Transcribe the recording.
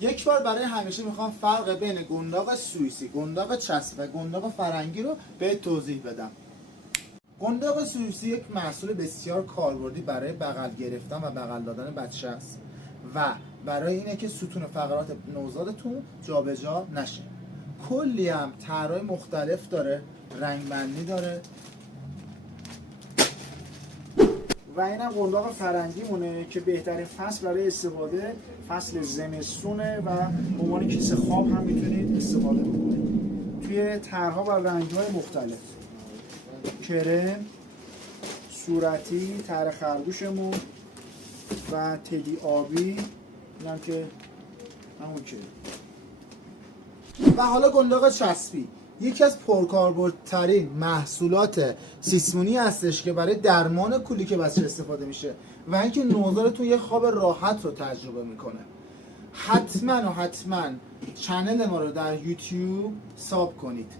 یک بار برای همیشه میخوام فرق بین قنداق سوئیسی، قنداق چسب و قنداق فرنگی رو به توضیح بدم. قنداق سوئیسی یک محصول بسیار کاربردی برای بغل گرفتن و بغل دادن بچه است و برای اینه که ستون فقرات نوزادتون جابجا نشه. کلی هم طرح‌های مختلف داره، رنگ بندی داره و اینم قنداق فرنگی مونه که بهترین فصل برای استفاده فصل زمستونه و به عنوان کیسه خواب هم میتونید استفاده بکنید. توی طرح‌ها و رنگ‌های مختلف، کرم، صورتی، طرح خرگوشمون و تدی آبی، اینم که همون کرم. و حالا قنداق چسبی یکی از پرکاربردترین محصولات سیسمونی هستش که برای درمان کولیک بچه استفاده میشه و اینکه نوزادتون یه خواب راحت رو تجربه میکنه. حتما چنل ما رو در یوتیوب ساب کنید.